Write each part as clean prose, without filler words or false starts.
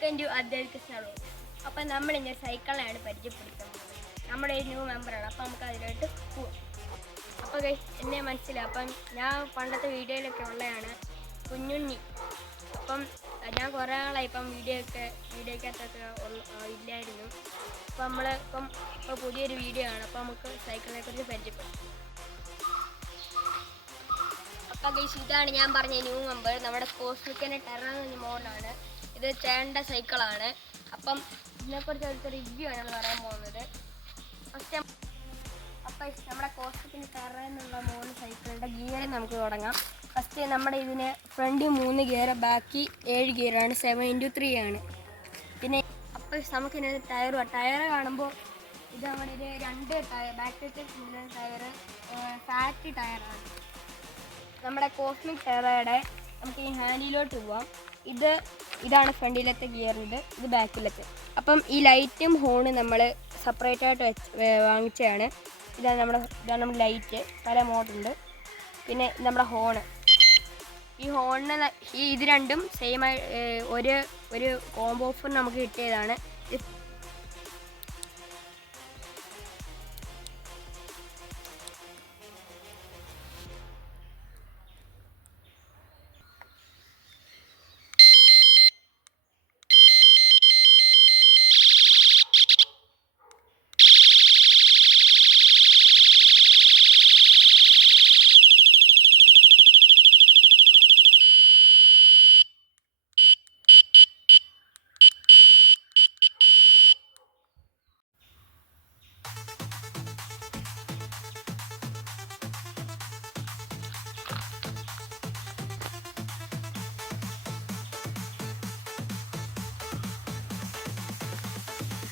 Welcome to Advait Krishna vlog. അപ്പം നമ്മളിങ്ങനെ സൈക്കിളിലാണ് പരിചയപ്പെടുത്തുന്നത്. നമ്മുടെ ഒരു ന്യൂ മെമ്പറാണ്. അപ്പം നമുക്ക് അതിലോട്ട് പോവാം. അപ്പോൾ എന്നെ മനസ്സിലായി. അപ്പം ഞാൻ പണ്ടത്തെ വീഡിയോയിലൊക്കെ ഉള്ളതാണ് കുഞ്ഞുണ്ണി. അപ്പം ഞാൻ കുറേ നാളായി ഇപ്പം വീഡിയോക്കകത്തൊക്കെ ഇല്ലായിരുന്നു. അപ്പം ഇപ്പോൾ പുതിയൊരു വീഡിയോ ആണ്. അപ്പോൾ നമുക്ക് സൈക്കിളിനെ കുറിച്ച് പരിചയപ്പെടും. അപ്പോൾ ഇതാണ് ഞാൻ പറഞ്ഞ ന്യൂ മെമ്പർ. നമ്മുടെ കോസ്മിക്കിൻ്റെ ടെറർ എന്ന മോഡലാണ്. ഇത് ചേണ്ട സൈക്കിളാണ്. അപ്പം ഇതിനെക്കുറിച്ച് അടുത്ത റിവ്യൂ ആണ് പറയാൻ പോകുന്നത്. ഫസ്റ്റ് അപ്പം നമ്മുടെ കോസ്മിക്കിൻ്റെ ടെറർ എന്നുള്ള മോഡൽ സൈക്കിളിൻ്റെ ഗിയറിൽ നമുക്ക് തുടങ്ങാം. ഫസ്റ്റ് നമ്മുടെ ഇതിന് ഫ്രണ്ട് 3 ഗിയർ, ബാക്കി 7 ഗിയറാണ്. 7x3 ആണ്. പിന്നെ അപ്പോൾ നമുക്കിതിന് ടയർ കാണുമ്പോൾ ഇത് നമ്മുടെ ഒരു 2 ടയർ, ബാക്കിലത്തെ ടയർ ഫാറ്റ് ടയറാണ്. നമ്മുടെ കോസ്മിക് ടെറയുടെ നമുക്ക് ഈ ഹാൻഡിലോട്ട് പോവാം. ഇതാണ് ഫ്രണ്ടിലത്തെ ഗിയർ, ഇത് ബാക്കിലത്തെ. അപ്പം ഈ ലൈറ്റും ഹോണും നമ്മൾ സെപ്പറേറ്റ് ആയിട്ട് വാങ്ങിച്ചതാണ്. ഇതാണ് നമ്മുടെ ലൈറ്റ്, പല മോഡുണ്ട്. പിന്നെ നമ്മുടെ ഹോണ്, ഈ ഹോണിന് ഇത് രണ്ടും സെയിം ഒരു കോംബോ ഓഫർ നമുക്ക് കിട്ടിയതാണ്.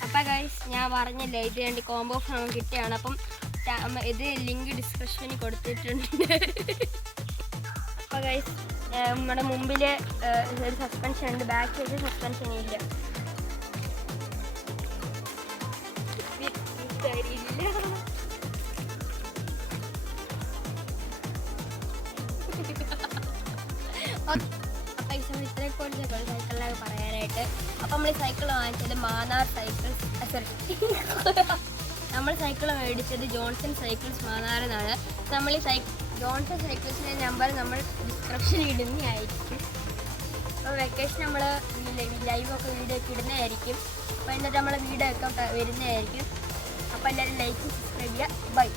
അപ്പം ഗൈസ് ഞാൻ പറഞ്ഞില്ലേ, ഇത് രണ്ട് കോംബോ ഓഫർ നമുക്ക് കിട്ടിയാണ്. അപ്പം ഇത് ലിങ്ക് ഡിസ്ക്രിപ്ഷനിൽ കൊടുത്തിട്ടുണ്ട്. അപ്പോൾ ഗൈസ് നമ്മുടെ മുമ്പിൽ ഒരു സസ്പെൻഷൻ ഉണ്ട്, ബാക്കിൽ സസ്പെൻഷൻ ഇല്ല. സൈക്കിളിനൊക്കെ പറയാനായിട്ട് അപ്പം നമ്മൾ സൈക്കിൾ വാങ്ങിച്ചത് മാന്നാർ സൈക്കിൾസ്, നമ്മൾ സൈക്കിൾ മേടിച്ചത് ജോൺസൺ സൈക്കിൾസ് മാന്നാറിനാണ്. നമ്മൾ ഈ ജോൺസൺ സൈക്കിൾസിൻ്റെ നമ്പർ നമ്മൾ ഡിസ്ക്രിപ്ഷനിൽ ഇടുന്നതായിരിക്കും. അപ്പോൾ വെക്കേഷൻ നമ്മൾ ലൈവൊക്കെ വീഡിയോ ഒക്കെ ഇടുന്നതായിരിക്കും. അപ്പോൾ എന്നിട്ട് നമ്മൾ വീഡിയോ ഒക്കെ വരുന്നതായിരിക്കും. അപ്പോൾ എല്ലാവരും ലൈക്ക്, സബ്സ്ക്രൈബ് ചെയ്യുക. ബൈ.